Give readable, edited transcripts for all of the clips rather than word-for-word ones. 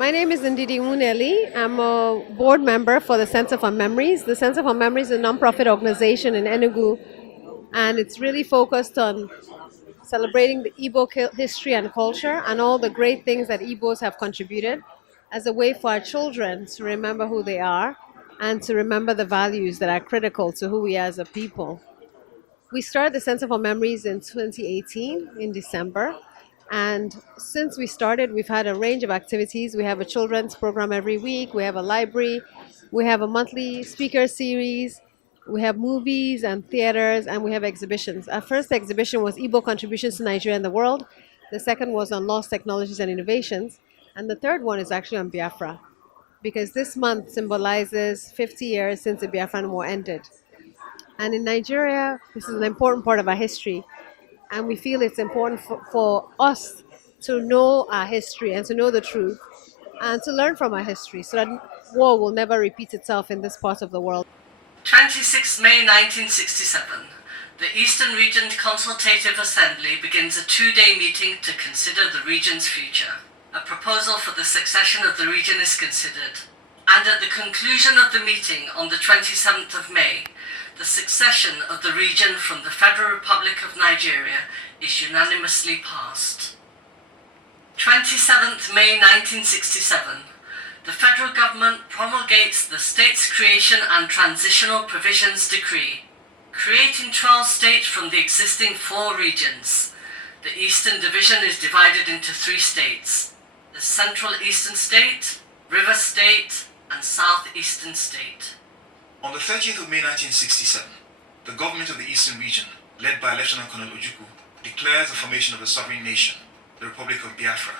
My name is Ndidi Muneli. I'm a board member for the Center for Memories. The Center for Memories is a nonprofit organization in Enugu, and it's really focused on celebrating the Igbo history and culture and all the great things that Igbos have contributed as a way for our children to remember who they are and to remember the values that are critical to who we are as a people. We started the Center for Memories in 2018 in December. And since we started, we've had a range of activities. We have a children's program every week, we have a library, we have a monthly speaker series, we have movies and theaters, and we have exhibitions. Our first exhibition was Igbo Contributions to Nigeria and the World. The second was on Lost Technologies and Innovations. And the third one is actually on Biafra, because this month symbolizes 50 years since the Biafran War ended. And in Nigeria, this is an important part of our history. And we feel it's important for us to know our history and to know the truth and to learn from our history so that war will never repeat itself in this part of the world. 26 May 1967, the Eastern Region Consultative Assembly begins a two-day meeting to consider the region's future. A proposal for the succession of the region is considered. And at the conclusion of the meeting on the 27th of May, the succession of the region from the Federal Republic of Nigeria is unanimously passed. 27th May 1967, the federal government promulgates the States Creation and Transitional Provisions Decree, creating 12 states from the existing 4 regions. The Eastern Division is divided into 3 states: the Central Eastern State, River State, and Southeastern State. On the 30th of May 1967, the government of the Eastern Region, led by Lieutenant Colonel Ojukwu, declares the formation of a sovereign nation, the Republic of Biafra,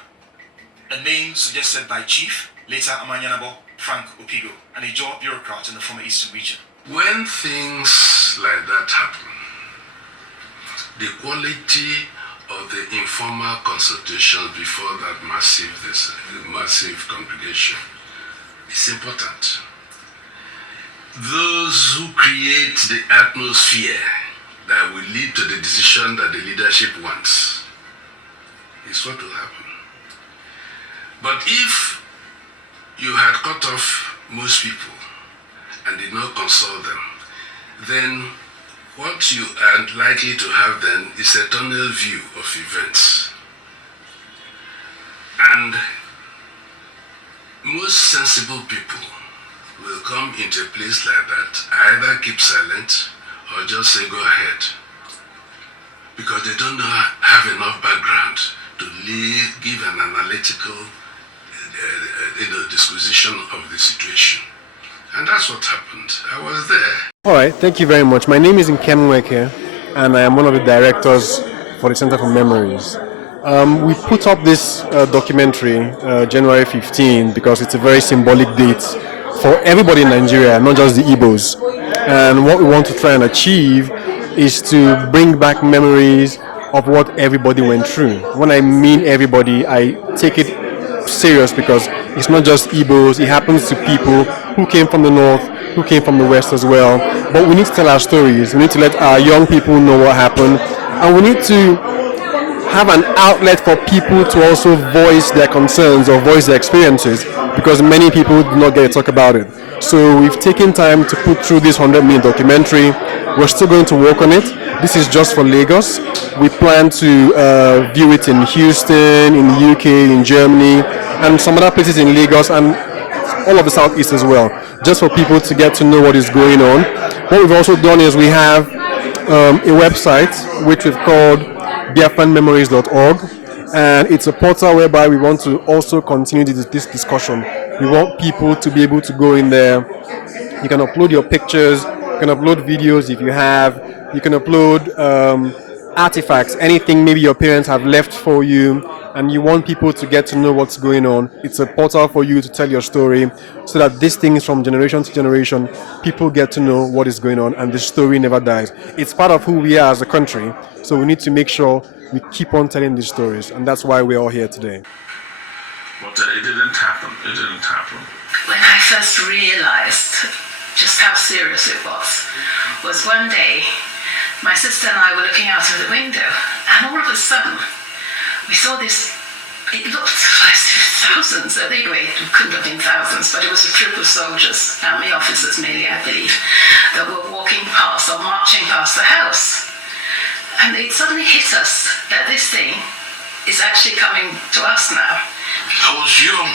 a name suggested by Chief, later Amanyanabo, Frank Opigo, an Ijaw bureaucrat in the former Eastern Region. When things like that happen, the quality of the informal consultations before that massive congregation is important. Those who create the atmosphere that will lead to the decision that the leadership wants is what will happen. But if you had cut off most people and did not consult them, then what you are likely to have then is a tunnel view of events. And most sensible people will come into a place like that, either keep silent or just say go ahead, because they don't have enough background to give an analytical disposition of the situation. And that's what happened. I was there. All right, thank you very much. My name is Nkem Nweke, and I am one of the directors for the Center for Memories. We put up this documentary January 15 because it's a very symbolic date for everybody in Nigeria, not just the Igbos. And what we want to try and achieve is to bring back memories of what everybody went through. When I mean everybody, I take it serious because it's not just Igbos, it happens to people who came from the north, who came from the west as well. But we need to tell our stories, we need to let our young people know what happened, and we need to have an outlet for people to also voice their concerns or voice their experiences, because many people do not get to talk about it. So we've taken time to put through this 100-minute documentary. We're still going to work on it. This is just for Lagos. We plan to view it in Houston, in the UK, in Germany, and some other places in Lagos and all of the Southeast as well, just for people to get to know what is going on. What we've also done is we have a website which we've called biafranmemories.org, and it's a portal whereby we want to also continue this discussion. We want people to be able to go in there. You can upload your pictures, you can upload videos if you have, you can upload artifacts, anything maybe your parents have left for you, and you want people to get to know what's going on. It's a portal for you to tell your story so that these things from generation to generation, people get to know what is going on and the story never dies. It's part of who we are as a country, so we need to make sure we keep on telling these stories, and that's why we're all here today. But it didn't happen. It didn't happen. When I first realized just how serious it was one day my sister and I were looking out of the window, and all of a sudden we saw this It looked like thousands. Anyway, it couldn't have been thousands, but it was a troop of soldiers, army officers mainly, I believe, that were walking past or marching past the house. And it suddenly hit us that this thing is actually coming to us now. I was young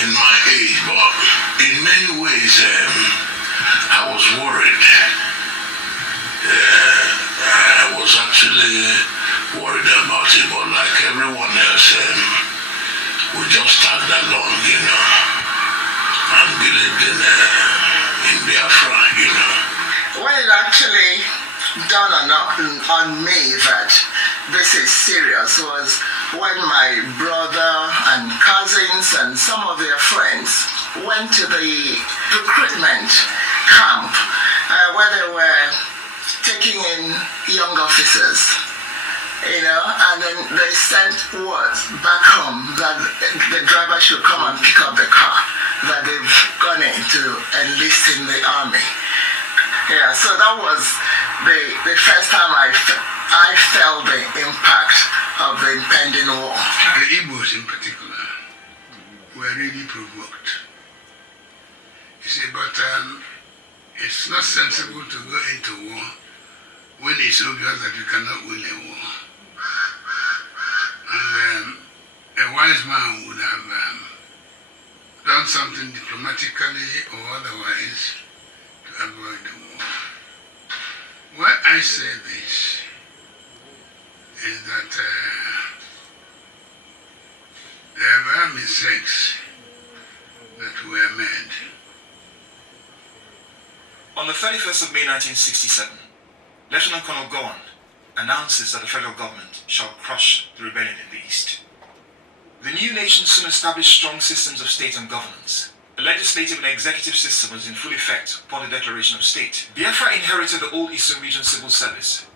in my age, but in many ways I was worried. I was actually worried about it, but like everyone else, we just tagged along, and believed in Biafra, When it actually dawned on me that this is serious was when my brother and cousins and some of their friends went to the recruitment camp where they were taking in young officers, and then they sent word back home that the driver should come and pick up the car, that they've gone in to enlist in the army. Yeah, so that was the first time I felt the impact of the impending war. The Igbos in particular were really provoked. You see, but it's not sensible to go into war when it's obvious that you cannot win a war. And a wise man would have done something diplomatically or otherwise to avoid the war. Why I say this is that there were mistakes that were made. On the 31st of May 1967, Lieutenant Colonel Gowan announces that the federal government shall crush the rebellion in the East. The new nation soon established strong systems of state and governance. The legislative and executive system was in full effect upon the declaration of state. Biafra inherited the old Eastern Region civil service,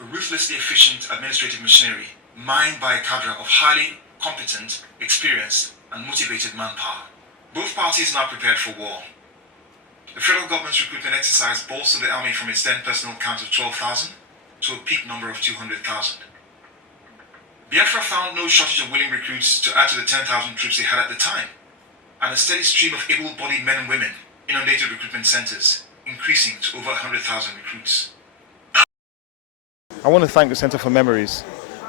a ruthlessly efficient administrative machinery mined by a cadre of highly competent, experienced, and motivated manpower. Both parties now prepared for war. The federal government's recruitment exercise bolstered the army from its then personnel count of 12,000 to a peak number of 200,000. Biafra found no shortage of willing recruits to add to the 10,000 troops they had at the time, and a steady stream of able-bodied men and women inundated recruitment centers, increasing to over 100,000 recruits. I want to thank the Center for Memories.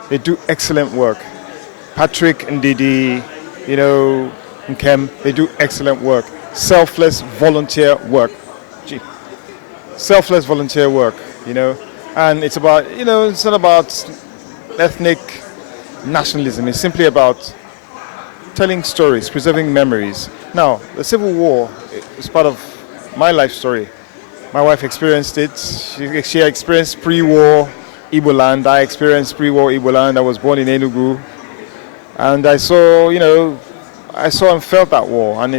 They do excellent work. Patrick and Didi, and Kem, they do excellent work. Selfless volunteer work. Selfless volunteer work, And it's about, it's not about ethnic nationalism. It's simply about telling stories, preserving memories. Now, the Civil War is part of my life story. My wife experienced it. She experienced pre-war Igbo land. I experienced pre-war Igbo land. I was born in Enugu. And I saw, I saw and felt that war. And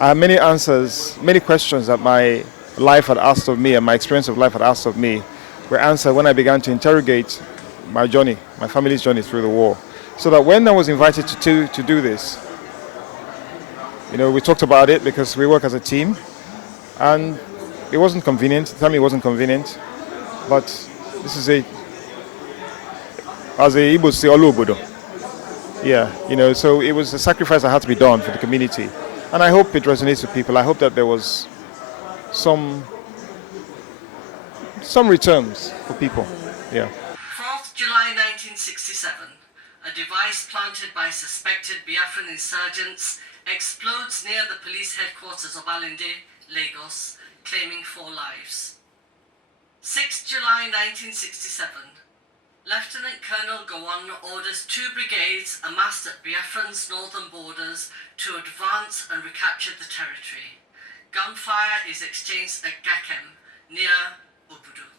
I have many answers, many questions that my life had asked of me and my experience of life had asked of me were answered when I began to interrogate my journey, my family's journey through the war. So that when I was invited to do this, we talked about it because we work as a team, and it wasn't convenient. The family wasn't convenient, but this is as the Igbos say, Oluobodo. Yeah, so it was a sacrifice that had to be done for the community, and I hope it resonates with people. I hope that there was some returns for people. Yeah. 4th July 1967. A device planted by suspected Biafran insurgents explodes near the police headquarters of Alinde, Lagos, claiming 4 lives. 6th July 1967. Lieutenant Colonel Gowon orders 2 brigades amassed at Biafran's northern borders to advance and recapture the territory. Gunfire is exchanged at Gakem, near Obudu.